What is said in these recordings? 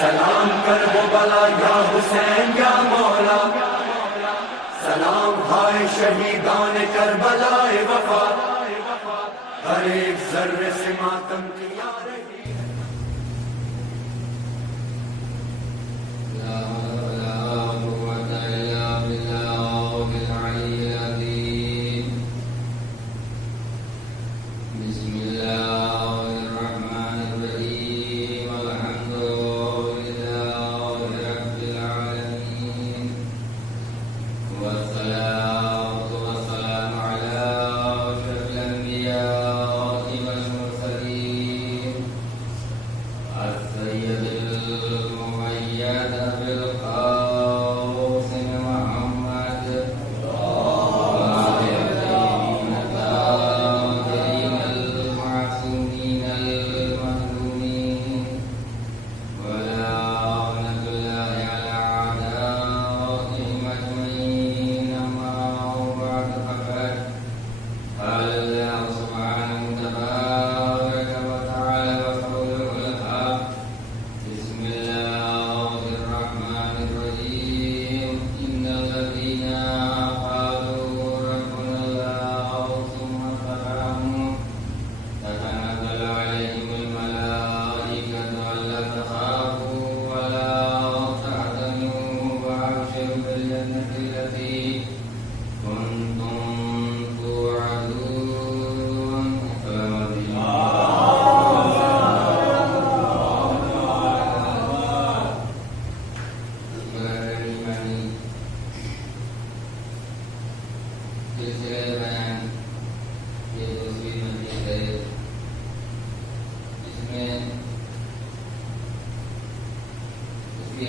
سلام کر وہ بلا یا حسین یا مولا، سلام ہائے شہیدان کربلا وفا، ہر ایک ذرے سے ماتم کیا رہی۔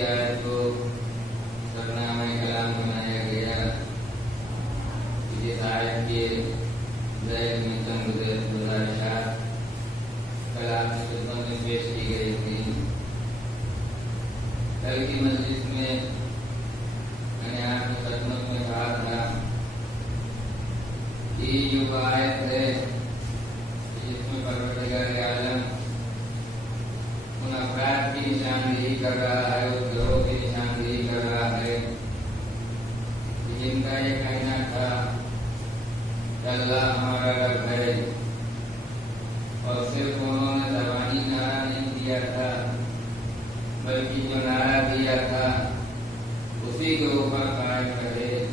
آیت کو سرنامہ کلام بنایا گیا۔ اس آیت کے ذیل میں چند گزارشات کلام کی خدمت میں پیش کی گئی تھی۔ کل کی مجلس میں نے آپ کی خدمت میں کہا تھا کہ یہ جو آیت ہے جس میں پروردگار عالم ان افراد کی نشاندہی کر رہا ہے، اس گروہ کی نشاندہی کر رہا ہے جن کا یہ کہنا تھا کہ اللہ ہمارا رب ہے، اور صرف انہوں نے زبانی نعرہ نہیں دیا تھا بلکہ جو نعرہ دیا تھا اسی کے اوپر قائم رہے۔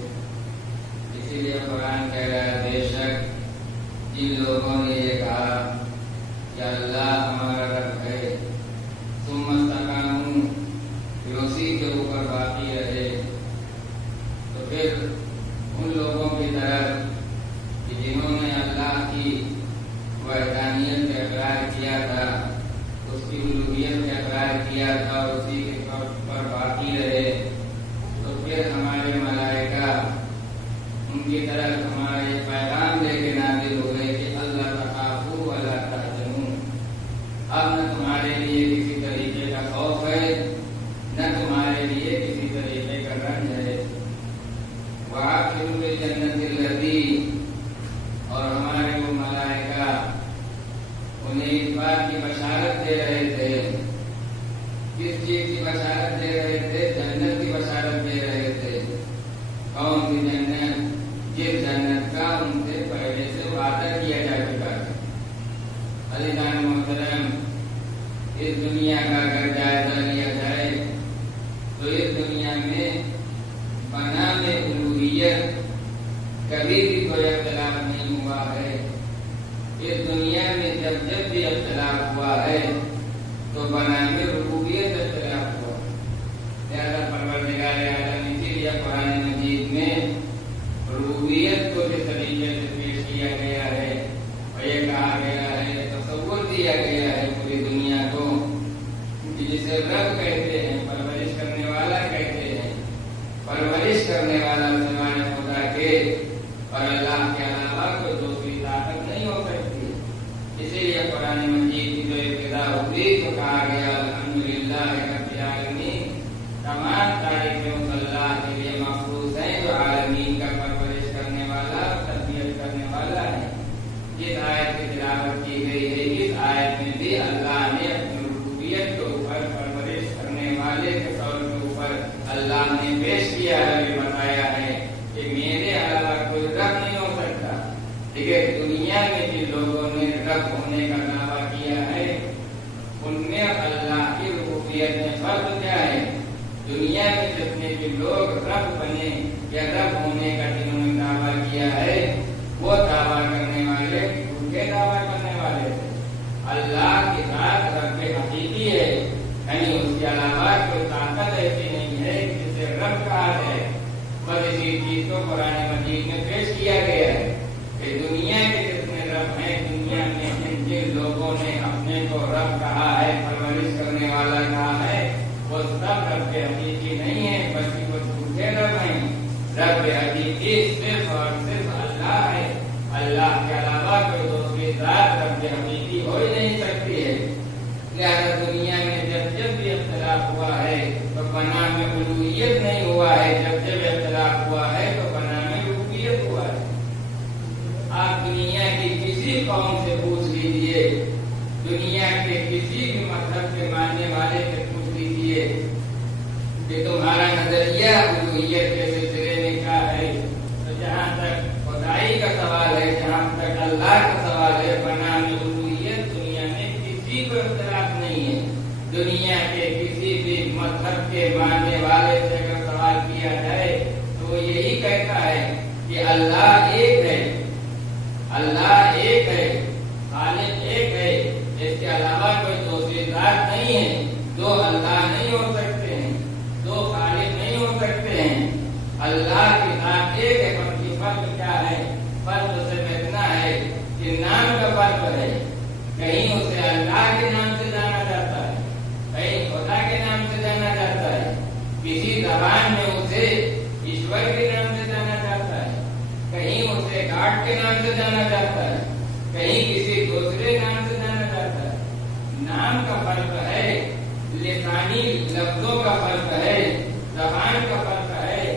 اسی لیے قرآن کہہ رہا ہے بے شک جن لوگوں نے یہ کہا کہ اللہ ہمارا رب ہے ثم استقاموا، پھر اسی کے اوپر باقی رہے، تو پھر ان لوگوں کی طرف کہ جنہوں نے اللہ کی وحدانیت کا اقرار کیا تھا، اس کی الوہیت کا اقرار کیا تھا اور اسی کے پر باقی رہے، تو پھر ہمارے ملائکہ ان کی طرف ہمارے پیغام دے کے نازل ہوئے کہ اللہ تخافوا ولا تحزنوا، اب نہ تمہارے لیے کسی طریقے کا خوف ہے نہ تمہارے لیے کسی طریقے کا رنج ہے۔ وَعَابِدُوا بِالْجَنَّةِ الَّتِي، اور ہمارے وہ ملائکہ انہیں اس بات کی بشارت دے رہے تھے۔ کس چیز کی بشارت دے رہے تھے؟ جنت کی بشارت دے رہے تھے۔ کون سی جنت؟ جس جنت کا ان سے پہلے سے وعدہ کیا جا چکا ہے۔ عزیزان محترم، اس دنیا کا اگر جائزہ لیا جائے تو اس دنیا میں بنام الوہیت کبھی بھی کوئی اختلاف نہیں ہوا ہے۔ اس دنیا میں جب بھی اختلاف ہوا ہے تو بنام ربوبیت اختلاف ہوا۔ لہذا پروردگار عالم اسی لیے قرآن مجید میں ربوبیت کو جس طریقے سے پیش کیا گیا ہے اور یہ کہا گیا ہے، تصور دیا گیا ہے پوری دنیا کو کہ جسے رب کہتے ہیں، پرورش کرنے والا کہتے ہیں، پرورش کرنے والا سوائے خدا کے اور اللہ کے علاوہ کوئی دوسری طاقت نہیں ہو سکتی۔ اسی لیے قرآن مجید کی جو ابتدا ہوئی تو کہا گیا الحمدللہ رب العالمین، تمام تعریفیں اس اللہ کے لیے مخصوص ہیں جو عالمین کا پرورش کرنے والا، تربیت کرنے والا ہے۔ جس آیت کی تلاوت کی گئی ہے، اس آیت میں بھی اللہ نے اپنی ربوبیت کے اوپر پرورش کرنے ہونے کا دعویٰ کیا ہے، ان میں اللہ کی ربوبیت میں فرق کیا ہے؟ دنیا میں جتنے بھی لوگ رب بنے یا رب ہونے کا جنہوں نے دعویٰ کیا ہے، وہ دعویٰ کرنے والے جھوٹے دعویٰ کرنے والے تھے۔ اللہ کی ذات رب حقیقی ہے، یعنی اس کے علاوہ کوئی طاقت ایسی نہیں ہے جسے رب کہا جائے۔ بس اسی چیز کو قرآن مجید میں پیش کیا گیا ہے کہ دنیا کے جتنے رب ہیں، دنیا میں جن لوگوں نے اپنے کو رب کہا ہے، پرورش کرنے والا کہا ہے، وہ سب رب حقیقی نہیں ہے، بلکہ وہ جھوٹے رب ہیں۔ رب حقیقی صرف اور صرف اللہ ہے، اللہ کے علاوہ کوئی دوسری ذات رب حقیقی ہو ہی نہیں سکتی ہے۔ لہذا دنیا میں جب جب بھی اختلاف ہوا ہے تو بنا میں الوہیت نہیں ہوا ہے، جب جب اختلاف ہوا ہے تو بنا میں ربوبیت ہوا ہے۔ آپ دنیا کی کسی قوم سے پوچھ لیجئے، دنیا کے کسی بھی مذہب کے ماننے والے سے پوچھ لیجئے کہ تمہارا نظریہ الوہیت کے سلسلے میں کیا ہے، تو جہاں تک خدائی کا سوال ہے، جہاں تک اللہ کا سوال ہے، بنا میں الوہیت دنیا میں کسی کو اختلاف نہیں ہے۔ دنیا کے کسی بھی مذہب کے ماننے والے سے اگر سوال کیا جائے تو وہ یہی کہتا ہے کہ اللہ ایک ہے، اللہ ایک ہے، خالق ایک ہے، اس کے علاوہ کوئی دوسری ذات نہیں ہے۔ دو اللہ نہیں ہو سکتے ہیں، دو خالق نہیں ہو سکتے ہیں۔ اللہ کی ذات ایک ہے، پر کی فرق کیا ہے؟ فرق صرف اتنا ہے کہ نام کا فرق ہے، کہیں اسے اللہ کے نام سے جانا جاتا ہے، کہیں خدا کے نام سے جانا جاتا ہے، کسی زبان میں اسے ایشور کے نام سے جانا جاتا ہے، کہیں اسے گاڈ کے نام سے جانا جاتا ہے، کہیں کسی دوسرے نام سے جانا جاتا ہے۔ نام کا فرق ہے، لسانی لفظوں کا فرق ہے، زبان کا فرق ہے،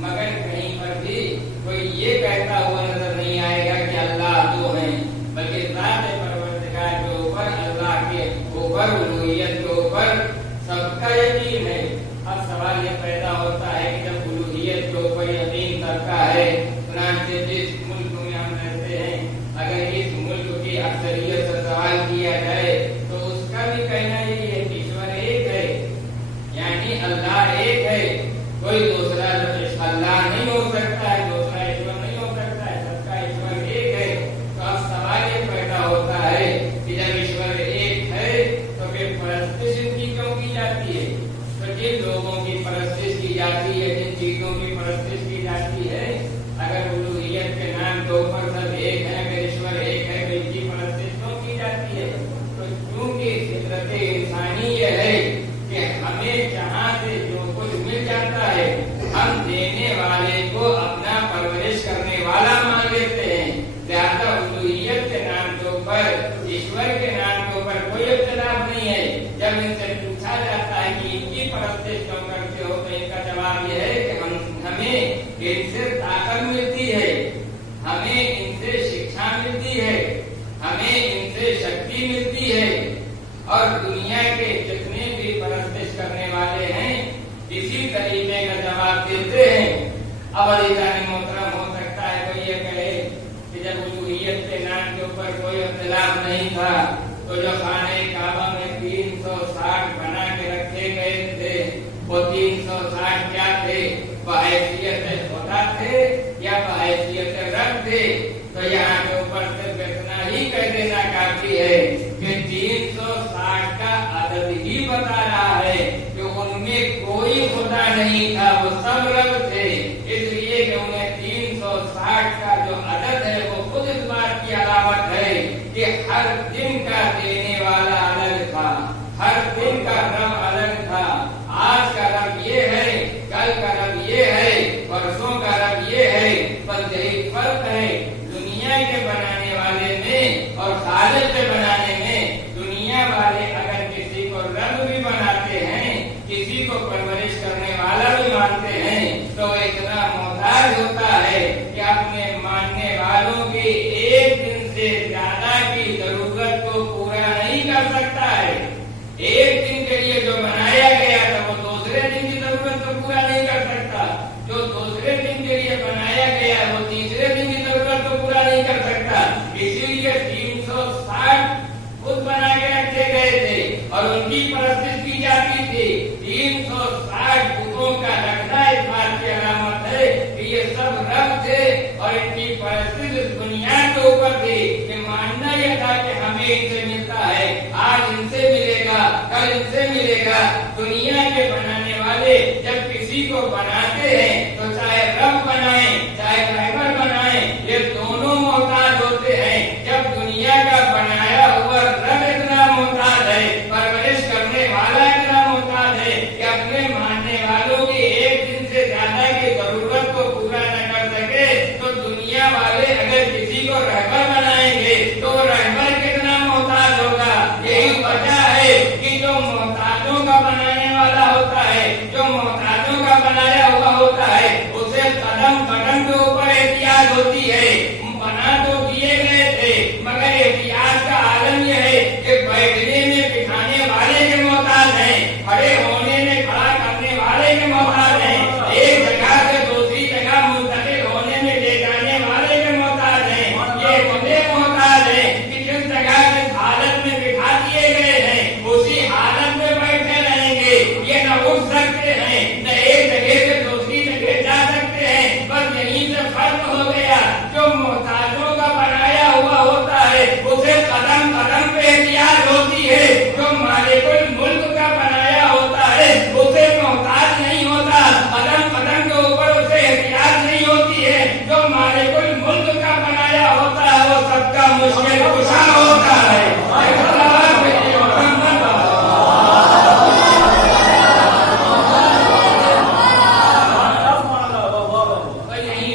مگر کہیں پر بھی کوئی یہ کہتا ہوا نظر نہیں آئے گا کہ اللہ دو ہیں، بلکہ ذات پروردگار کے اوپر، اللہ کے اوپر، الوہیت کے اوپر سب کا یقین ہے۔ اب سوال یہ پیدا ہوتا ہے کہ جب الوہیت کے اوپر یقین سب کا ہے، چنانچہ جس ملک میں ہم رہتے ہیں، اگر اس ملک کی اکثریت سے سوال کیا جائے تو اس کا بھی کہنا یہی ہے کہ ایشور ایک ہے، یعنی اللہ ایک ہے، کوئی دوسرا اللہ نہیں ہو سکتا ہے، دوسرا ایشور نہیں ہو سکتا ہے، سب کا ایشور ایک ہے۔ تو اب سوال یہ پیدا ہوتا ہے کہ جب ایشور ایک ہے تو پھر پرستش ان کی کیوں کی جاتی ہے؟ تو جن لوگوں کی پرستش کی جاتی ہے، جن چیزوں کی پرستش کی جاتی ہے، اگر الوہیت کے نام کے اوپر سب ایک ہے، اگر ایشور ایک ہے تو ان کی پرستش کیوں کی جاتی ہے؟ تو کیونکہ فطرت انسانی یہ ہے کہ ہمیں جہاں سے جو کچھ مل جاتا ہے، ہم دینے والے کو اپنا پرورش کرنے والا مان لیتے ہیں۔ لہذا الوہیت کے نام کے اوپر، ایشور کے نام کے اوپر کوئی اختلاف نہیں ہے۔ جب ان سے پوچھا جاتا ہے کہ ان کی پرستش کیوں کرتے ہو تو ان کا جواب یہ ہے کہ ہمیں ان سے طاقت ملتی ہے، ہمیں ان سے شکشا ملتی ہے، ہمیں ان سے شکتی ملتی ہے، اور دنیا کے جتنے بھی پرستش کرنے والے ہیں اسی طریقے کا جواب دیتے ہیں۔ اب عزیزان محترم، ہو سکتا ہے کوئی یہ کہے کہ جب الوہیت کے نام کے اوپر کوئی اختلاف نہیں تھا تو جو خانہ کعبہ میں 360 بنا کے رکھے گئے تھے، وہ 360 کیا تھے؟ بحیثیت خدا تھے یا بحیثیت رب تھے؟ تو یہاں کے اوپر صرف اتنا ہی کہہ دینا کافی ہے کہ 360 کا عدد ہی بتا رہا ہے کہ ان میں کوئی خدا نہیں تھا، وہ سب رب تھے، اس لیے کہ انہیں 360 کا جو عدد ہے وہ خود اس بات کی علامت ہے کہ ہر دن کا دینے والا الگ تھا، ہر دن کا رب الگ تھا۔ آج کا رب یہ ہے، کل کا رب یہ ہے، پرسوں کا رب یہ ہے، بس یہی فرق ہے دنیا کے بنانے والے میں اور خالق کے بنانے میں۔ دنیا والے اگر کسی کو رب بھی بناتے ہیں، کسی کو پرورش کرنے والا بھی مانتے ہیں، تو اتنا محتاج ہوتا ہے کہ اپنے ماننے والوں کی ایک دن سے زیادہ کی ضرورت کو پورا نہیں کر سکتا ہے۔ ایک دن کے لیے جو بنایا گیا تھا وہ دوسرے دن کی ضرورت کو پورا نہیں کر سکتا، جو دوسرے دن کے لیے بنایا گیا وہ تیسرے دن کی ضرورت کو پورا نہیں کر سکتا۔ اسی لیے 360 خود بنا کے رکھے گئے تھے اور ان کی پرستش کی جاتی تھی. 360 بتوں کا رکھنا اس بات کی علامت ہے کہ یہ سب رب تھے اور ان کی پرستش اس بنیاد کے اوپر تھی کہ ماننا یہ تھا کہ ہمیں ان سے ملتا ہے, آج ان سے ملے گا, کل ان سے ملے گا. دنیا کے بنانے والے جب کسی کو بناتے ہیں تو چاہے رب بنائیں چاہے رحمت بنائیں, یہ دونوں محتاج ہوتے ہیں. جب دنیا کا بنایا ہوا رب اتنا محتاج ہے, پرورش کرنے والا اتنا محتاج ہے کہ اپنے ماننے والوں کی ایک دن سے زیادہ کی ضرورت کو پورا نہ کر سکے تو دنیا والے اگر کسی کو رہبر بنائیں گے تو وہ رہبر کتنا محتاج ہوگا. یہی وجہ ہے کہ جو محتاجوں کا بنانے والا ہوتا ہے, جو محتاجوں کا بنایا ہوا ہوتا ہے, اسے قدم قدم کے اوپر احتیاط ہوتی ہے. بنا تو دیے گئے تھے مگر احتیاط کا عالم یہ ہے کہ بیٹھنے میں بٹھانے والے کے محتاج ہیں, کھڑے ہونے میں کھڑا کرنے والے کے محتاج ہیں, ایک جگہ سے دوسری جگہ منتقل ہونے میں لے جانے والے کے محتاج ہیں. یہ اتنے محتاج ہیں کہ جس جگہ جس حالت میں بٹھا دیے گئے ہیں اسی حالت میں بیٹھے رہیں گے. یہ نہ اٹھ سکتے ہیں نہ ایک جگہ سے دوسری جگہ جا سکتے ہیں. بس یہیں سے فرق ہو گیا. جو محتاجوں کا بنایا ہوا ہوتا ہے اسے قدم قدم پہ احتیاط ہوتی ہے. جو مالک الملک کا بنایا ہوتا ہے اسے محتاج نہیں ہوتا, قدم قدم کے اوپر اسے احتیاط نہیں ہوتی ہے. جو مالک الملک کا بنایا ہوتا ہے وہ سب کا مشکل کشا ہوتا ہے.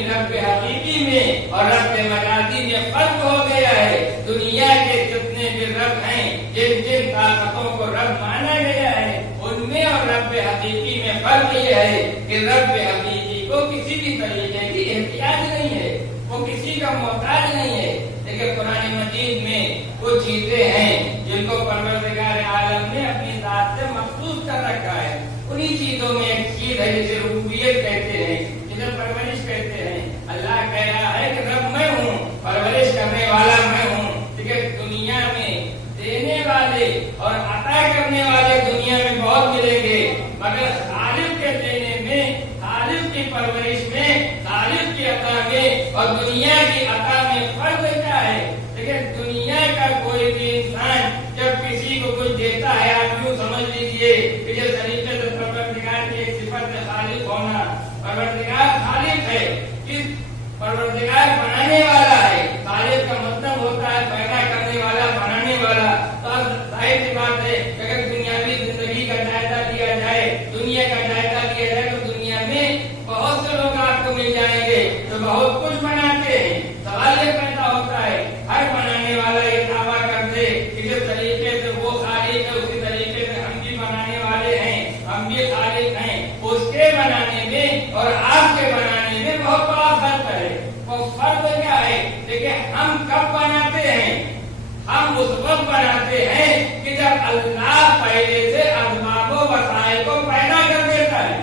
رب حقیقی میں اور رب مجازی میں فرق ہو گیا ہے. دنیا کے جتنے بھی رب ہیں, جن جن طاقتوں کو رب مانا گیا ہے, ان میں اور رب حقیقی میں فرق یہ ہے کہ رب حقیقی کو کسی بھی طریقے کی احتیاج نہیں ہے, وہ کسی کا محتاج نہیں ہے. لیکن قرآن مجید میں وہ چیزیں ہیں جن کو پروردگار عالم نے اپنی ذات سے مخصوص کر رکھا ہے. انہی چیزوں میں ایک چیز ہے جسے ربوبیت کہتے ہیں, جسے پرورش کہتے ہیں. اللہ کہہ رہا ہے کہ رب میں ہوں, پرورش کرنے والا میں ہوں. لیکن دنیا میں دینے والے اور عطا کرنے والے دنیا میں بہت ملیں گے, مگر خالق کے دینے میں, خالق کی پرورش میں, خالق کی عطا میں اور دنیا کی عطا میں فرق کیا ہے. لیکن دنیا کا کوئی بھی انسان جب کسی کو کچھ دیتا ہے, آپ یوں سمجھ لیجئے کہ جس طریقے سے پروردگار کی ایک صفت ہے خالق ہونا. پروردگار خالق ہے, کس پروردگار بنانے والا ہے. خالق کا مطلب ہوتا ہے پیدا کرنے والا, بنانے والا. تو ظاہر سی بات ہے کہ اگر دنیاوی زندگی کا جائزہ لیا جائے, دنیا کا جائزہ لیا جائے تو دنیا میں بہت سے لوگ آپ کو مل جائیں گے جو بہت کچھ بناتے ہیں. سوال یہ پیدا ہوتا ہے, ہر بنانے والا یہ دعویٰ کر دے کہ جس طریقے سے وہ خالق ہے اسی طریقے سے ہم بھی بنانے والے ہیں, ہم بھی خالق ہیں. اس کے بنانے میں اور آپ کے بنانے میں بہت بڑا فرق ہے. وہ فرق کیا ہے؟ دیکھیں, ہم کب بناتے ہیں؟ ہم اس وقت بناتے ہیں کہ جب اللہ پہلے سے اسباب و وسائل کو پیدا کر دیتا ہے.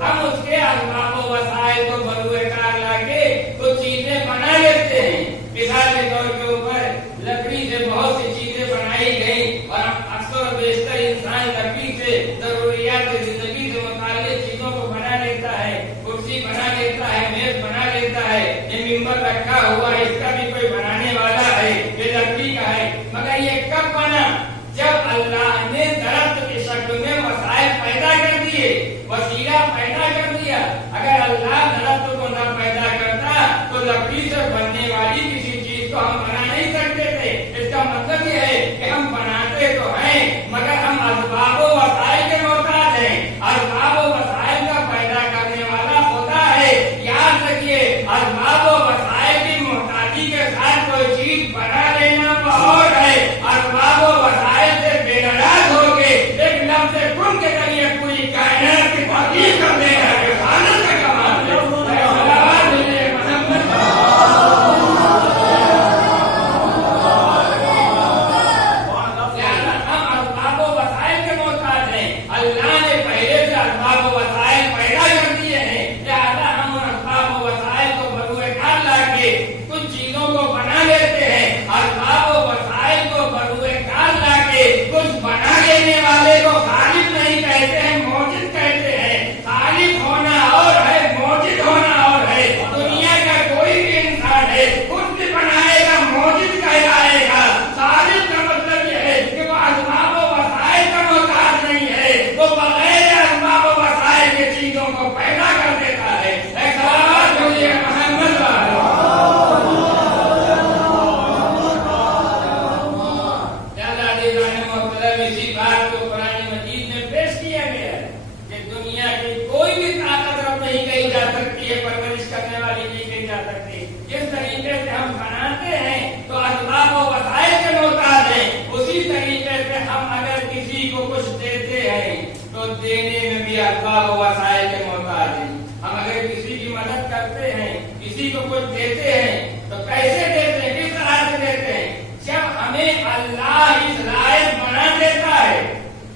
ہم اس کے اسباب و وسائل کو بروئے کار لا کے کچھ چیزیں بنا لیتے ہیں. مثال کے طور کے اوپر لکڑی سے بہت سی چیزیں بنائی گئی اور اکثر و بیشتر انسان لکڑی سے ضروریات زندگی سے متعلق چیزوں کو بنا لیتا ہے. کرسی بنا لیتا ہے, میز بنا لیتا ہے, یہ ممبر رکھا ہوا ہے اس کا بھی کوئی بنانے والا ہے, یہ لکڑی کا ہے. مگر یہ کب بنا؟ جب اللہ نے درخت کی شکل میں وسائل پیدا کر دیے, وسیلہ پیدا کر دیا. اگر اللہ درخت کو نہ پیدا کرتا تو لکڑی سے بننے والی کسی چیز کو ہم بنا نہیں سکتے تھے. اس کا مطلب یہ ہے کہ ہم بناتے تو ہیں مگر ہم اسباب و وسائل کے اسباب و وسائل کے محتاج ہیں. ہم اگر کسی کی مدد کرتے ہیں، کسی کو کچھ دیتے ہیں تو کیسے دیتے ہیں، کس طرح سے دیتے ہیں؟ جب ہمیں اللہ اس لائق بنا دیتا ہے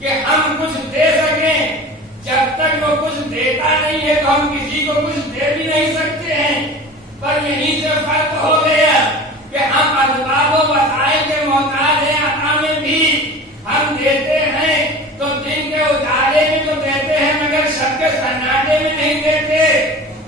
کہ ہم کچھ دے سکیں. جب تک وہ کچھ دیتا نہیں ہے تو ہم کسی کو کچھ دے بھی نہیں سکتے ہیں. پر یہیں سے فرق ہو گیا کہ ہم اسباب و وسائل کے محتاج ہیں. عطا میں بھی ہم دیتے ہیں تو دن کے اجالے میں تو دیتے ہیں مگر شب کے سناٹے میں نہیں دیتے.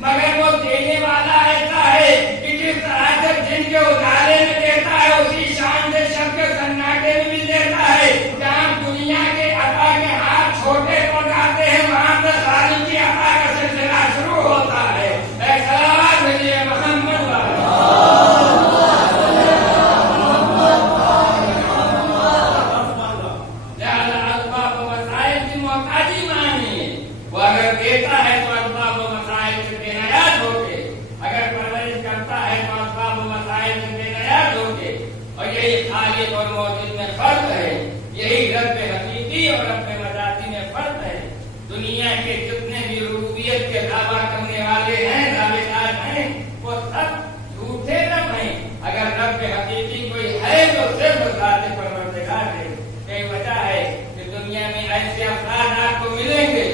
مگر وہ دینے والا ایسا ہے کہ جس طرح سے دن کے اجالے میں دیتا ہے اسی شان سے شب کے سناٹے میں بھی دیتا ہے. جہاں دنیا کے عطا کے ہاتھ چھوٹے پڑ جاتے ہیں وہاں سے خالق کی عطا کا سلسلہ شروع ہوتا ہے. اے صلوات بھیجیے محمد والا. لہذا اسباب و وسائل کی محتاجی مانی. وہ اگر دیتا ہے تو اسباب و وسائل سے بے نیاز ہو کے، اگر پرورش کرتا ہے تو اسباب و وسائل سے بے نیاز ہو کے. اور یہی خالق اور موجود میں فرق ہے. یہی رب حقیقی اور رب مجازی میں فرق ہے. دنیا کے جتنے بھی ربوبیت کے دعویٰ کرنے والے ہیں، دعوے دار ہیں، وہ سب جھوٹے رب ہیں. اگر رب حقیقی کوئی ہے تو صرف ذات پروردگار ہے. یہی وجہ ہے کہ دنیا میں ایسے افراد آپ کو ملیں گے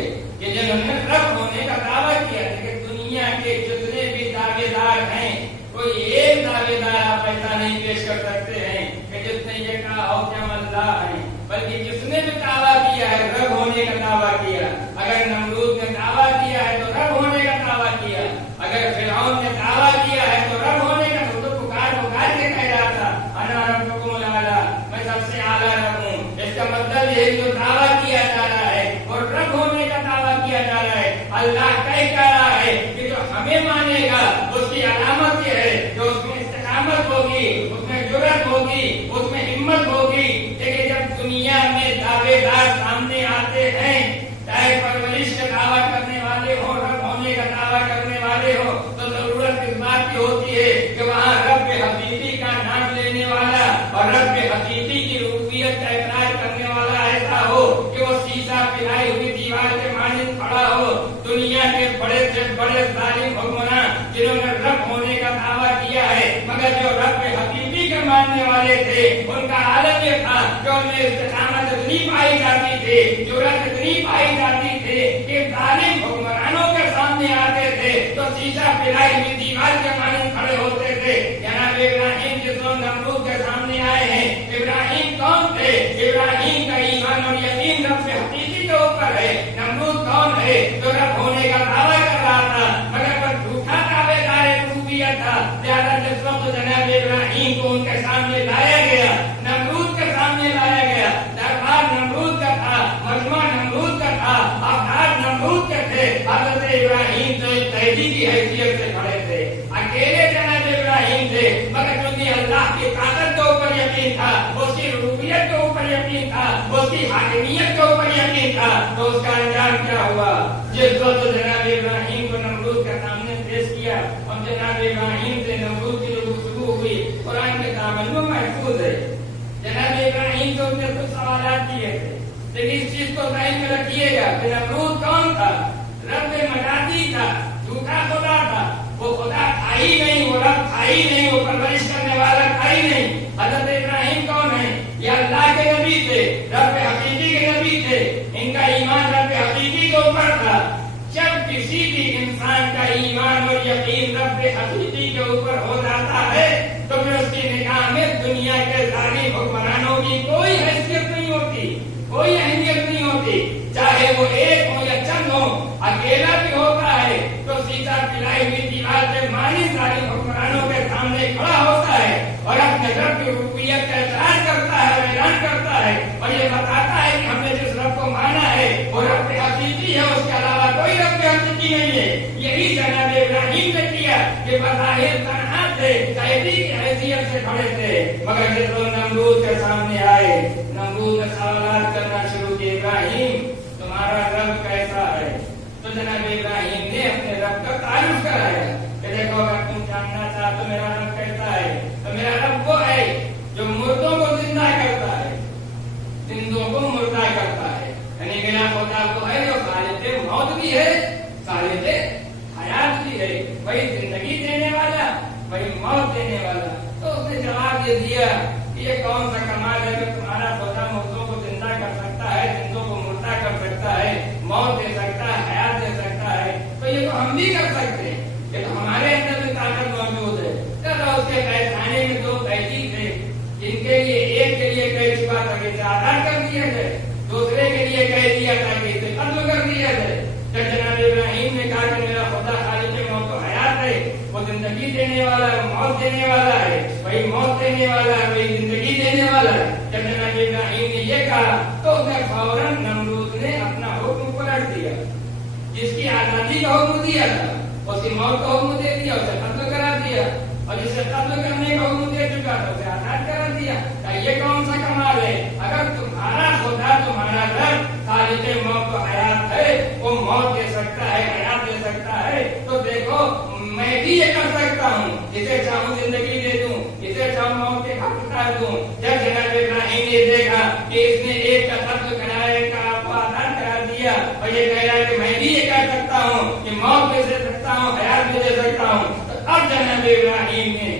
کہ جنہوں نے رب ہونے کا دعویٰ کیا. لیکن دنیا کے جتنے بھی دعوے دار ہیں کوئی ایک دعوے دار آپ ایسا نہیں پیش کر سکتے ہیں کہ جس نے یہ کہا ہو کہ ہم اللہ ہیں. بلکہ جس نے بھی دعویٰ کیا ہے رب ہونے کا دعویٰ کیا. اگر نمرود نے دعویٰ کیا ہے تو رب ہونے کا دعویٰ کیا. اگر فرعون نے دعویٰ کیا ہے تو رب ہونے کا تو پکار کے کہہ رہا تھا انا ربکم الاعلی، میں سب سے اعلیٰ رب ہوں. اس کا مطلب یہ جو دعویٰ کیا جا رہا ہے اور رب ہونے کا دعویٰ کیا جا رہا ہے. اللہ کہہ رہا ہے کہ جو ہمیں مانے گا اس کی علامت یہ ہے کہ اس میں استقامت ہوگی، اس میں جرأت ہوگی، اس میں ہمت ہوگی. لیکن جب دنیا میں دعوے دار سامنے آتے ہیں، چاہے پرورش کا دعویٰ کرنے والے ہو، رب ہونے کا دعویٰ کرنے والے ہو، تو ضرورت اس بات کی ہوتی ہے کہ وہاں رب حقیقی کا نام لینے والا اور رب حقیقی کی ربوبیت کا اقرار کرنے والا ایسا ہو کہ وہ سیسا پھیلائی ہوئی دیوار کے مانند کھڑا ہو. دنیا کے بڑے سے بڑے ظالم حکمران جنہوں نے رب ہونے کا دعویٰ کیا ہے مگر جو رب حقیقی کے ماننے والے تھے ان کا حالت یہ تھا کہ ان میں استقامت اتنی پائی جاتی تھی، جرأت اتنی پائی جاتی تھی کہ ظالم حکمرانوں کے سامنے آتے تھے تو شیشہ پھیلائی ہوئی دیوار کے مانند کھڑے ہوتے تھے. جناب ابراہیم جس وقت نمرود کے سامنے آئے ہیں، ابراہیم کون تھے؟ ابراہیم کا ایمان اور یقین رب حقیقی کے اوپر ہے. نمرود کون ہے؟ جو رب ہونے کا دعویٰ کر رہا تھا مگر وہ جھوٹا دعوے دار ربوبیت تھا. لہٰذا جس وقت جناب ابراہیم کو ان کے سامنے لایا گیا، نمرود کے سامنے لایا گیا، دربار نمرود کا تھا، مجمع نمرود کا تھا، افراد نمرود کے تھے. حضرت ابراہیم تو ایک قیدی کی حیثیت سے کھڑے تھے، اکیلے جناب ابراہیم تھے مگر چونکہ اللہ کی طاقت کے اوپر یقین تھا، اس کی ربوبیت کے اوپر یقین تھا، اس کی حاکمیت کے اوپر یقین تھا. تو اس کا انجام کیا ہوا؟ جس وقت جناب ابراہیم کو نمرود کے سامنے پیش کیا اور جناب ابراہیم سے نمرود کی جو گفتگو ہوئی قرآن کے دامن میں محفوظ ہے. جناب ابراہیم سے ان نے کچھ سوالات کیے تھے، لیکن اس چیز کو ذہن میں رکھیے گا کہ نمرود کون تھا؟ رب مجازی تھا، جھوٹا خدا تھا. وہ خدا تھا ہی نہیں، وہ رب تھا ہی نہیں، وہ پرورش کرنے والا تھا ہی نہیں. حضرت ابراہیم کون ہے؟ یہ اللہ کے نبی تھے، رب حقیقی کے نبی تھے. ان کا ایمان رب حقیقی کے اوپر تھا. جب کسی بھی انسان کا ایمان اور یقین رب حقیقی کے اوپر ہو جاتا ہے تو پھر اس کی نگاہ میں دنیا کے ظالم حکمرانوں کی کوئی حیثیت نہیں ہوتی، کوئی اہمیت نہیں ہوتی. چاہے وہ ایک ہو یا چند ہو، اکیلا بھی ہوتا ہے تو سیدھا پھیلائی ہوئی دیوار کے مانی ظالم حکمرانوں کے سامنے کھڑا ہوتا ہے اور اپنے رب کی ربوبیت کا اقرار کرتا ہے، اعلان کرتا ہے اور یہ بتاتا ہے کہ ہم نے جس رب کو مانا ہے وہ رب حقیقی ہے، اس کے علاوہ کوئی رب حقیقی نہیں ہے. یہی جناب ابراہیم نے کیا کہ بظاہر تنہا تھے، قیدی کی حیثیت سے کھڑے تھے مگر جب وہ نمرود کے سامنے آئے، نمرود نے سوالات کرنا شروع کیا. ابراہیم تمہارا رب کیسا ہے؟ تو جناب ابراہیم نے اپنے رب کا تعارف کرایا کہ دیکھو اگر تم جاننا چاہتے تو میرا رب کیسا ہے تو میرا رب وہ ہے جو مردوں کو زندہ کرتا ہے، زندوں کو مردہ کرتا ہے. یعنی میرا خدا وہ ہے جو خالق موت بھی ہے ایک بات تھا کہ آزاد کر دیا جائے، دوسرے کے لیے کہہ دیا تھا کہ اسے قتل کر دیا جائے۔ جب جناب ابراہیم نے کہا کہ میرا خدا خالق موت و حیات ہے، وہ زندگی دینے والا ہے، موت دینے والا ہے، وہی موت دینے والا ہے، وہی زندگی دینے والا ہے، جب جناب ابراہیم نے یہ کہا تو اسے فوراً نمرود نے اپنا حکم پلٹ دیا، جس کی آزادی کا حکم دیا تھا اس کی موت کا حکم دے دیا، اسے قتل کرا دیا، اور جسے قتل کرنے کا حکم دے چکا تو اسے آزاد کرا دیا۔ یہ کون سا کمال ہے؟ اگر تمہارا خدا تمہارا رب خالق موت و حیات ہے، وہ موت دے سکتا ہے، حیات دے سکتا ہے، تو دیکھو میں بھی یہ کر سکتا ہوں، جسے چاہوں زندگی دے دوں، جسے چاہوں موت کے حق اتار دوں۔ جب جناب ابراہیم نے دیکھا کہ اس نے ایک کا قتل کرایا، ایک کا آپ کو آزاد کرا دیا، اور یہ کہہ رہا ہے کہ میں بھی یہ کر سکتا ہوں کہ موت بھی دے سکتا ہوں، حیات بھی دے سکتا ہوں، تو اب جناب ابراہیم نے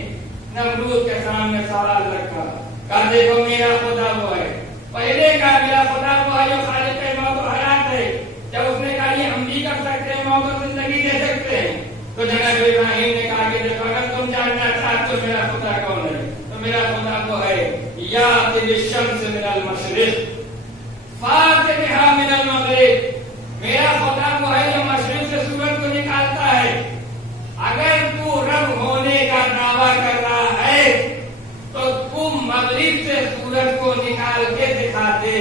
نمرود کے سامنے سوال رکھا، کہا دیکھو میرا خدا وہ ہے، پہلے کہا میرا خدا وہ ہے جو خالق موت و حیات ہے، جب اس نے کہا یہ ہم بھی کر سکتے ہیں، موت و زندگی دے سکتے ہیں، تو جناب ابراہیم نے کہا کہ دیکھو اگر تم جاننا چاہتے تو میرا خدا کون ہے، تو میرا خدا وہ ہے یاتی بالشمس من المشرق فاتی بہا من المغرب، میرا خدا وہ ہے جو مشرق سے سورج کو نکالتا ہے۔ اگر تو رب ہونے کا دعویٰ کر رہا ہے تو تم مغرب سے سورج کو نکال کے دکھا دے،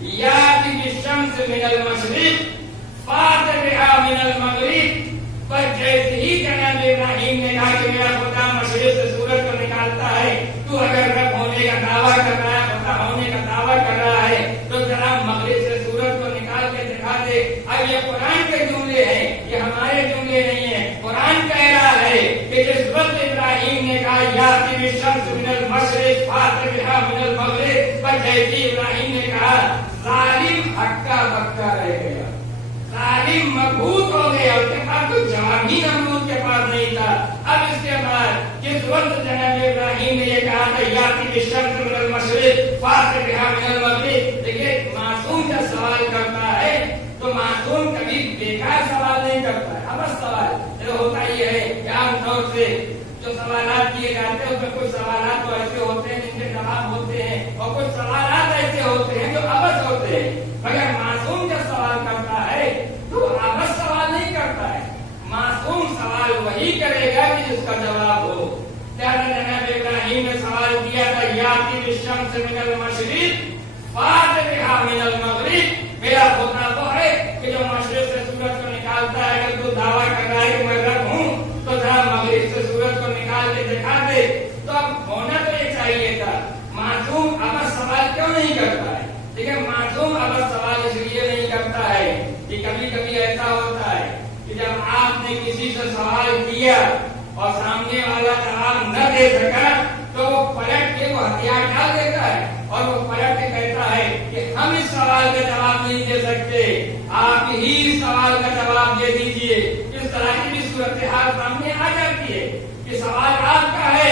یاتی بالشمس من المشرق فاتی بہا من المغرب، پر جیسے ہی جناب ابراہیم نے کہا کہ میرا خدا مشرق سے سورج کو نکالتا ہے، تو اگر رب ہونے کا دعویٰ کر رہا ہے، خدا ہونے کا دعویٰ کر رہا ہے، تو ذرا مغرب سے سورج کو نکال کے دکھا دے۔ اب یہ قرآن کے جملے ہیں، یہ ہمارے جملے نہیں ہیں، قرآن کہہ رہا ہے کہ جس وقت ابراہیم نے کہا یاتی بالشمس من المشرق فاتی بہا من المغرب، پر جیسے ابراہیم نے کہا ظالم ہکا بکا رہ گیا، ظالم مبہوت ہو گیا، اس کے پاس کوئی جواب ہی نمرود کے پاس نہیں تھا۔ اب اس کے بعد جس وقت جناب ابراہیم نے یہ کہا تھا یاتی بالشمس من المشرق فاتی بہا من المغرب، دیکھیے معصوم جب سوال کرتا ہے تو معصوم کبھی بیکار سوال نہیں کرتا ہے، ابس سوال ہوتا یہ ہے کہ عام طور سے جو سوالات کیے جاتے ہیں اس میں کچھ سوالات تو ایسے ہوتے ہیں جن کے جواب ہوتے ہیں، اور کچھ سوالات ایسے ہوتے ہیں جو ابس ہوتے ہیں، مگر معصوم جب سوال کرتا ہے تو ابس سوال نہیں کرتا ہے، معصوم سوال وہی کرے گا کہ جس کا جواب ہو۔ جناب ابراہیم نے سوال کیا تھا یاتی بالشمس من المشرق فاتی بہا من المغرب، میرا خدا وہ ہے کہ جو مشرق سے سورج کو نکالتا ہے، اگر تو دعویٰ کر رہا ہے کہ میں رب ہوں تو ذرا مغرب سے سورج کو نکال کے دکھا دے۔ تو اب ہونا تو یہ چاہیے تھا، معصوم ابس سوال کیوں نہیں کرتا ہے؟ ٹھیک ہے، معصوم ابس سوال اس لیے نہیں کرتا ہے کہ کبھی کبھی ایسا ہوتا ہے کہ جب آپ نے کسی سے سوال کیا اور سامنے والا جواب نہ دے سکا تو وہ پلٹ کے وہ ہتھیار ڈال دیتا ہے اور وہ پلٹ کے کہتا ہے کہ ہم اس سوال کا جواب نہیں دے سکتے، آپ ہی اس سوال کا جواب دے دیجئے۔ اس طرح کی بھی صورتحال سامنے آ جاتی ہے کہ سوال آپ کا ہے،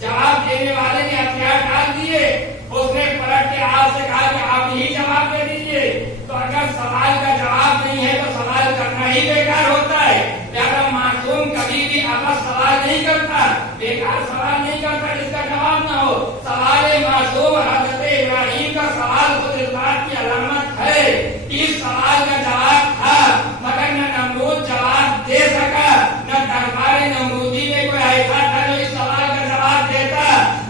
جواب دینے والے نے ہتھیار ڈال دیے، اس نے پلٹ کے آپ سے کہا کہ آپ ہی جواب دے دیجئے، تو اگر سوال کا جواب نہیں ہے تو سوال کرنا ہی بیکار ہوتا ہے۔ لہذا معصوم کبھی بھی ابس سوال نہیں کرتا، بیکار سوال نہیں کرتا جس کا جواب نہ ہو۔ سوال معصوم حضرت ابراہیم کا سوال خود اس بات کی علامت ہے کہ اس سوال کا جواب تھا، مگر نہ نمرود جواب دے سکا، نہ دربار نمرودی میں کوئی ایسا تھا جو اس سوال کا جواب دیتا۔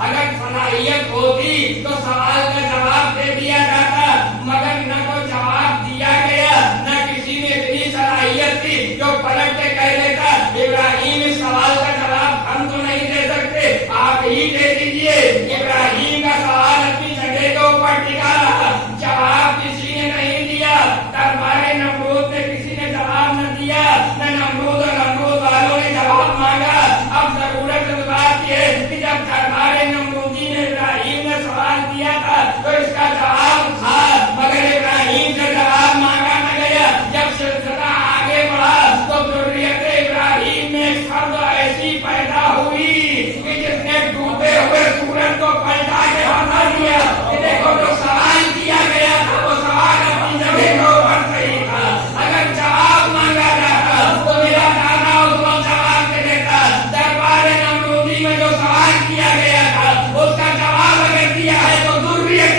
اگر صلاحیت ہوتی تو سوال کا جواب دے دیا جاتا، مگر نہ کوئی جواب دیا گیا، نہ کسی میں اتنی صلاحیت تھی جو پلٹ کے کہہ دیتا ابراہیم اس سوال کا جواب ہم تو نہیں دے سکتے، آپ ہی دے دیجئے۔ ابراہیم کا سوال اپنی جگہ کے اوپر ٹکا رہا، جواب کسی نے نہیں دیا، دربار نمرود نے کسی نے جواب نہ دیا، نہ نمرود اور نمرود والوں نے جواب مانگا۔ اب ضرورت اس بات کی ہے کہ جب دربار نمرودی نے ابراہیم نے سوال کیا تھا تو اس کا جواب تھا، مگر ابراہیم سے جواب مانگا نہ گیا۔ جب سلسلہ آگے بڑھا تو ذریت ابراہیم میں ایک فرد ایسی پیدا ہوئی کہ جس نے ڈوبے ہوئے سورج کو پلٹا کے ہٹا دیا کہ دیکھو جو سوال کیا گیا تھا وہ سوال اپنی جگہ کے اوپر صحیح تھا، اگر جواب مانگا جاتا تو میرا دادا اس کو جواب دے دیتا۔ دربار نمرودی میں جو سوال کیا گیا تھا اس کا جواب اگر دیا ہے تو ذریت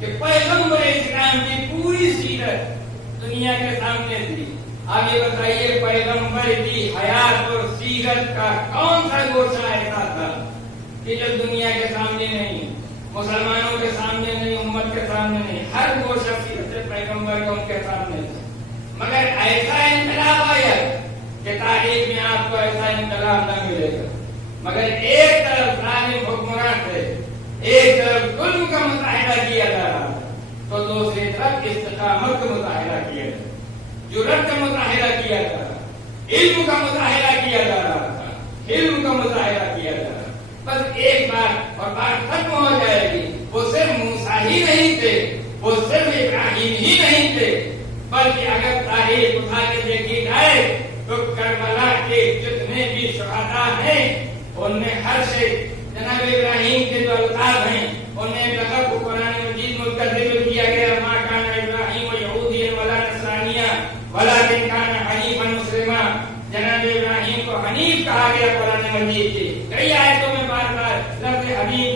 کہ پیغمبر اسلام کی پوری سیرت دنیا کے سامنے تھی. آگے بتائیے پیغمبر کی حیات اور سیرت کا کون سا گوشہ ایسا تھا کہ جو دنیا کے سامنے نہیں، مسلمانوں کے سامنے نہیں، امت کے سامنے نہیں. ہر گوشہ سیرت پیغمبر کا ان کے سامنے تھا. مگر ایسا انقلاب آیا کہ تاریخ میں آپ کو ایسا انقلاب نہ ملے گا. مگر ایک طرف ظالم حکمران تھے، ایک طرف ظلم کا مظاہرہ کیا جا رہا تھا، تو دوسری طرف استقامت کا مظاہرہ کیا جا رہا، جرأت کا مظاہرہ کیا جا رہا، علم کا مظاہرہ کیا جا رہا تھا، علم کا مظاہرہ کیا جا رہا. بس ایک بات اور بات ختم ہو جائے گی. وہ صرف موسیٰ ہی نہیں تھے، وہ صرف ابراہیم ہی نہیں تھے، بلکہ اگر تاریخ اٹھا کے دیکھی جائے تو کربلا کے جتنے بھی شہداء ہیں ان میں ہر سے جناب ابراہیم کے جو القاب ہیں انہیں لقب قرآن مجید میں کا ذکر کیا گیا. ما کان ابراہیم یہودیا ولا نصرانیا ولکن کان حنیفا مسلما. جناب ابراہیم کو حنیف کہا گیا قرآن مجید کی کئی آیتوں میں بار بار لفظ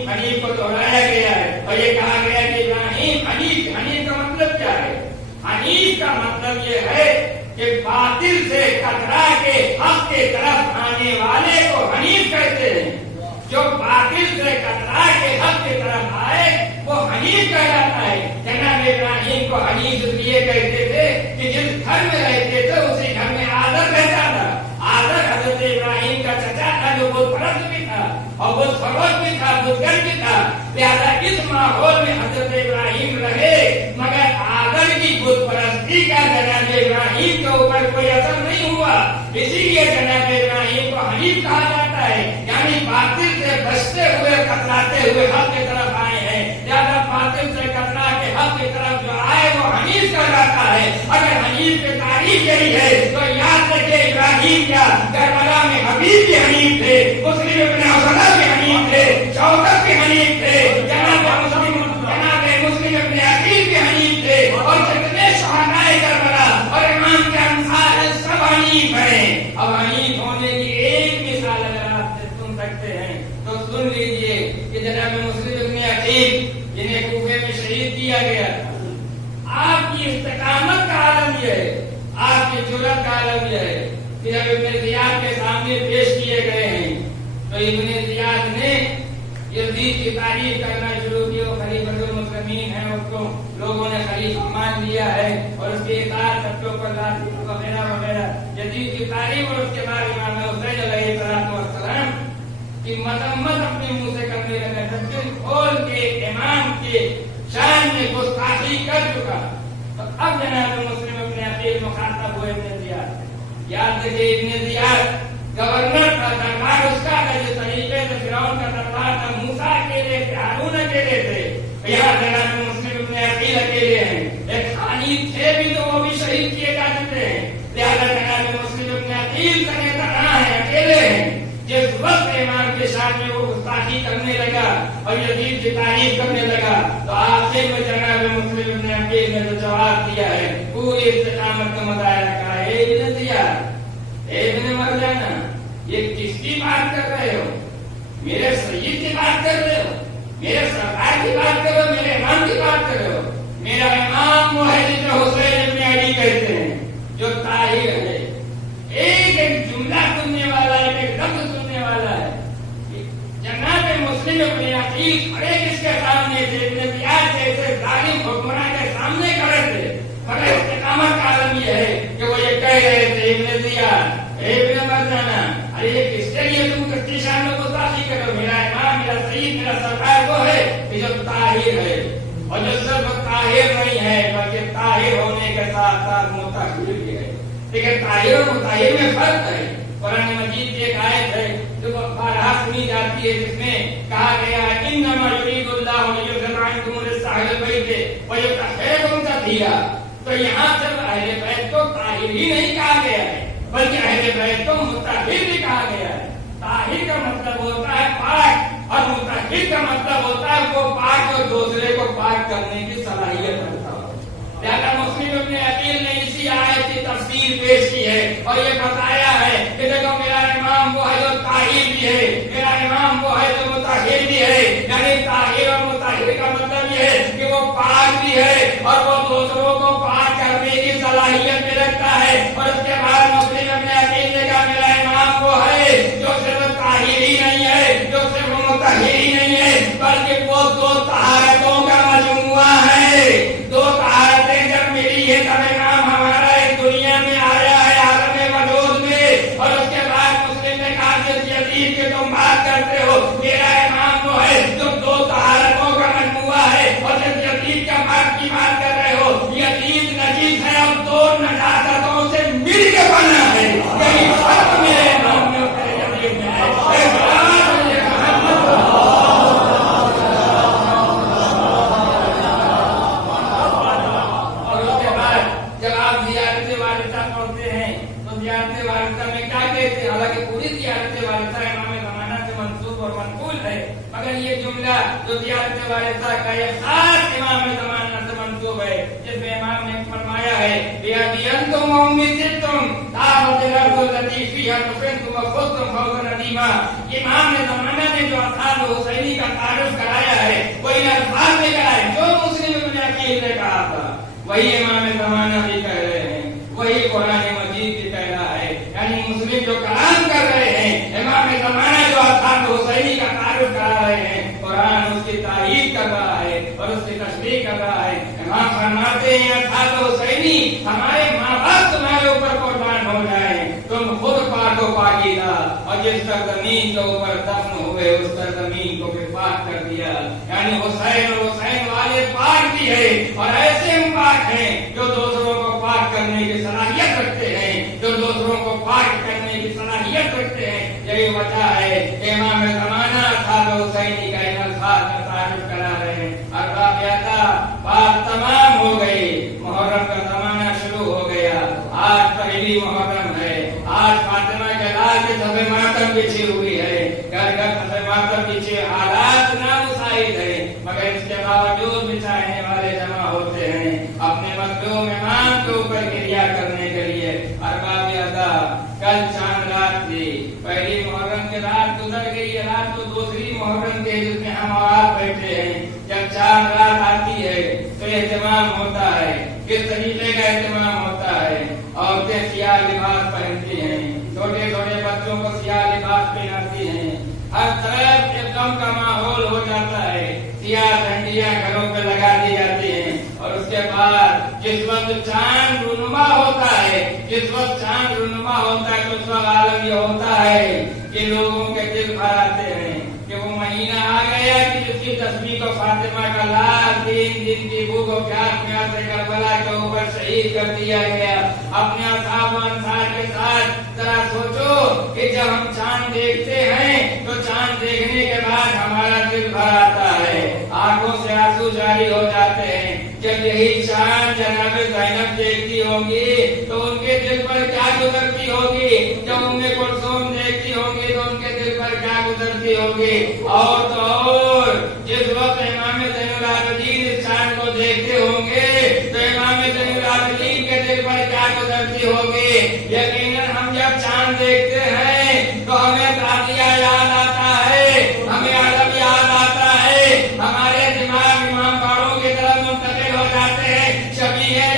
حنیف کو دہرایا گیا ہے اور یہ کہا گیا کہ ابراہیم حنیف. حنیف کا مطلب کیا ہے؟ حنیف کا مطلب یہ ہے کہ باطل سے کترا کے حق کی طرف آنے والے کو حنیف کہتے ہیں. جو باطل سے کترا کے حق کی طرف آئے وہ حنیف کہلاتا ہے. جناب ابراہیم کو حنیف اس لیے کہتے تھے کہ جس گھر میں رہتے تھے اسی گھر میں آدر رہتا تھا. آدر حضرت ابراہیم کا چچا تھا جو بت پرست بھی تھا اور بت فروش بھی تھا، بتگر بھی تھا. لہذا اس ماحول میں حضرت ابراہیم رہے مگر آدر کی بت پرستی کا جناب ابراہیم کے اوپر کوئی اثر نہیں ہوا. اسی لیے جناب ابراہیم کو حنیف کہا جاتا ہے، یعنی باطل سے بچتے ہوئے کتراتے ہوئے حق کی طرف آئے ہیں. لہذا باطل سے کترا کے حق کی طرف جو آئے وہ حنیف کہلاتا ہے. اگر حنیف کی تعریف یہی ہے تو یاد رکھے ابراہیم کیا کربلا میں حبیب بھی حنیف تھے، مسلم ابن حسنہ بھی حنیف تھے، شوکت بھی حنیف تھے، جناب مسلم ابن عقیل بھی حنیف تھے اور جتنے شہداء کربلا اور امام کے امثال سب حنیف ہیں. اب حنیف ہونے کی ایک مثال اگر آپ سے سن سکتے ہیں تو سن لیجئے کہ جناب مسلم ابن عقیل جنہیں کوفے میں شہید کیا گیا تھا، آپ کی استقامت کا عالم یہ ہے، آپ کی جرأت کا عالم یہ ہے کہ جب ابن زیاد کے سامنے پیش کیے گئے ہیں تو ابن زیاد نے یزید کی تعریف کرنا شروع کی. وہ خلیفۃ المسلمین ہیں، اس کو لوگوں نے خلیفہ مان لیا ہے اور اس کی اطاعت سب کے اوپر لازم وغیرہ وغیرہ. یزید کی تعریف اور اس کے بعد امام حسین علیہ السلام کی مذمت اپنے منہ سے کرنے لگے. دل کھول کے امام کے شان میں گستاخی کر چکا. تو اب جناب مسلم ابن عقیل مخاطب ہوئے ابن زیاد. یاد رکھیے ابن زیاد گورنر کا دربار اس کا تھا جس طریقے سے فرعون کا دربار تھا. موسیٰ اکیلے تھے، ہارون اکیلے تھے، یہاں جناب مسلم ابن عقیل اکیلے ہیں. ایک خانی تھے بھی تو وہ بھی شہید کیے جا چکے ہیں. لہذا جناب مسلم ابن عقیل کا نیتا کہاں ہے؟ اکیلے ہیں. جس وقت امام کے سامنے وہ گستاخی کرنے لگا اور یزید کی تعریف کرنے لگا تو آخر میں جناب مسلم ابن عقیل نے جو جواب دیا ہے پوری استقامت کا مظاہرہ کہا ہے. ابن زیاد، ابن مرجانہ، یہ کس کی بات کر رہے ہو؟ میرے سید کی بات کر رہے ہو؟ میرے سرکار کی بات کر رہے ہو؟ میرے امام کی بات کر رہے ہو؟ میرا امام وہ ہے جسے حسین ابن علی کہتے ہیں جو طاہر ہے. ایک ایک جملہ سننے والا ہے، ایک لفظ سننے والا ہے. جناب مسلم ابن عقیل کھڑے کس کے سامنے تھے؟ ابن زیاد جیسے ظالم حکمراں کے سامنے کھڑے تھے. مگر استقامت کا عالم یہ ہے کہ وہ یہ کہہ رہے تھے ابن زیاد، ابن مرجانہ، ارے یہ کس کے لیے تم کتنی شان میں گستاخی کرو؟ میرا امام، میرا سید، میرا سرکار وہ ہے کہ جو طاہر ہے اور جو صرف طاہر نہیں ہے بلکہ طاہر ہونے کے ساتھ ساتھ مطہر بھی ہے. لیکن طاہر اور مطہر میں فرق ہے. قرآن مجید کی ایک آیت ہے جو بارہا سنی جاتی ہے جس میں کہا گیا ہے انما یرید اللہ لیذهب عنکم الرجس اہل البیت ویطہرکم تطہیرا. تو یہاں صرف اہل بیت کو طاہر ہی نہیں کہا گیا ہے بلکہ اہل بیت کو مطہر بھی کہا گیا ہے. طاہر کا مطلب ہوتا ہے پاک اور مطہر کا مطلب ہوتا ہے وہ پاک اور دوسرے کو پاک کرنے کی صلاحیت رکھتا ہو. لہذا مسلم ابن عقیل نے اسی آیت کی تفسیر پیش کی ہے اور یہ بتایا ہے کہ دیکھو میرا امام وہ ہے جو طاہر بھی ہے، میرا امام وہ ہے جو مطہر بھی ہے. یعنی طاہر اور مطہر کا مطلب یہ ہے کہ وہ پاک ہے جو صرف طاہر ہی نہیں ہے، جو صرف مطہر ہی نہیں ہے، بلکہ وہ دو طہارتوں کا مجموعہ ہے۔ دو طہارتیں جب ملی ہے تب امام ہمارا ایک دنیا میں آیا ہے عالم وجود میں، اور اس کے بعد مسلم نے کہا جس یزید کی تم بات کرتے ہو میرا امام وہ ہے جو دو طہارتوں کا مجموعہ ہے، اور جس یزید کا بات کی بات کر رہے ہو یزید نجیس ہے اور دو نجاستوں سے مل کے بنا ہے۔ یہی فرق میرے امام میں اور میرے یزید میں ہے۔ اور اس کے بعد جب آپ زیارت وارثہ پڑھتے ہیں تو زیارت وارثہ میں کیا کہتے ہیں؟ حالانکہ پوری زیارت وارثہ امام زمانہ سے منسوب اور منقول ہے، مگر یہ جملہ جو زیارت وارثہ کا یہ خاص امام زمانہ سے منسوب ہے، جس میں امام نے فرمایا ہے بِأَبِيَنْتُمْ وَأُمِّتِتُمْ تَعْرَضِ الْأَرْضُ الَّتِي فِيهَا دُفِنْتُمْ وَفُضْتُمْ فَوْقَ الْأَدِيمَةِ۔ امام زمانہ نے جو اصحاب حسینی کا تعارف کرایا ہے وہ ان الفاظ میں کہا ہے جو مسلم ابن عقیل نے کہا تھا وہی امام زمانہ بھی کہہ رہے ہیں، وہی قرآن مجید بھی کہہ رہا ہے۔ یعنی مسلم جو کلام کر رہے ہیں، امام زمانہ جو اصحاب حسینی کا تعارف کرا رہے ہیں، قرآن اس کی تائید کر رہا ہے اور اس کی تشریح کر رہا ہے۔ امام فرماتے ہیں اصحاب حسینی ہمارے ماں باپ تمہارے اوپر قربان ہو جائیں، تم خود پاک و پاکیزہ، اور جس سرزمین کے اوپر دفن ہوئے اس سرزمین کو بھی پاک کر دیا۔ یعنی حسین اور حسین والے پاک بھی ہے، اور ایسے ہم پاک ہیں جو دوسروں کو پاک کرنے کی صلاحیت رکھتے ہیں، جو دوسروں کو پاک کرنے کی صلاحیت رکھتے ہیں۔ یہی وجہ ہے کہ امام زمانہ اصحاب حسینی کا ان الفاظ کا تعارف کرا رہے ہیں۔ اور بات تمام ہو گئی، محرم کا زمانہ شروع ہو گیا۔ آج پہلی محرم ہے، آج فاطمہ کے لال کے سب ماتم بچھی ہوئی ہے، گھر گھر سب ماتم بچھے، حالات نامساعد ہے، مگر اس کے باوجود بچھانے والے جمع ہوتے ہیں اپنے مظلوم امام کے اوپر گریہ کرنے کے لیے۔ ارباب ادا کل چاند رات تھی، پہلی محرم کی رات گزر گئی، رات تو دوسری محرم کے جس میں ہم اور آپ بیٹھے ہیں۔ جب چاند رات آتی ہے تو اہتمام ہوتا ہے، کس طریقے کا اہتمام ہوتا ہے؟ عورتیں سیاہ لباس پہنتی ہیں، چھوٹے چھوٹے بچوں کو سیاہ لباس پہناتی ہیں، ہر طرف ایک غم کا ماحول ہو جاتا ہے، سیاہ جھنڈیاں گھروں پہ لگا دی جاتی ہیں۔ اور اس کے بعد جس وقت چاند رونما ہوتا ہے، جس وقت چاند رونما ہوتا ہے تو اس وقت عالم یہ ہوتا ہے کہ لوگوں کے دل بھر آتے ہیں کہ وہ مہینہ آ گیا کہ جس کی تصویر کو فاطمہ کا لال 3 دن کی بھوک و پیاس میں سے کربلا کے اوپر شہید کر دیا گیا۔ اپنے اصحاب و انصار کے ساتھ ذرا سوچو کہ جب ہم چاند دیکھتے ہیں تو چاند دیکھنے کے بعد ہمارا دل بھر آتا ہے، آنکھوں سے آنسو جاری ہو جاتے ہیں۔ جب یہی چاند جناب زینب دیکھتی ہوں گی تو ان کے دل پر کیا گزرتی ہوگی؟ جب ام کلثوم دیکھتی ہوں گی تو ان کے دل پر کیا گزرتی ہوگی؟ اور تو اور جس وقت امام زین العابدین اس چاند کو دیکھتے ہوں گے تو امام زین العابدین کے دل پر کیا گزرتی ہوگی؟ یقیناً ہم جب چاند دیکھتے ہیں تو ہمیں تازیہ یاد آتا ہے، ہمیں ادب یاد آتا ہے، ہمارے دماغ امام باڑوں کی طرف منتقل ہو جاتے ہیں، شبیہ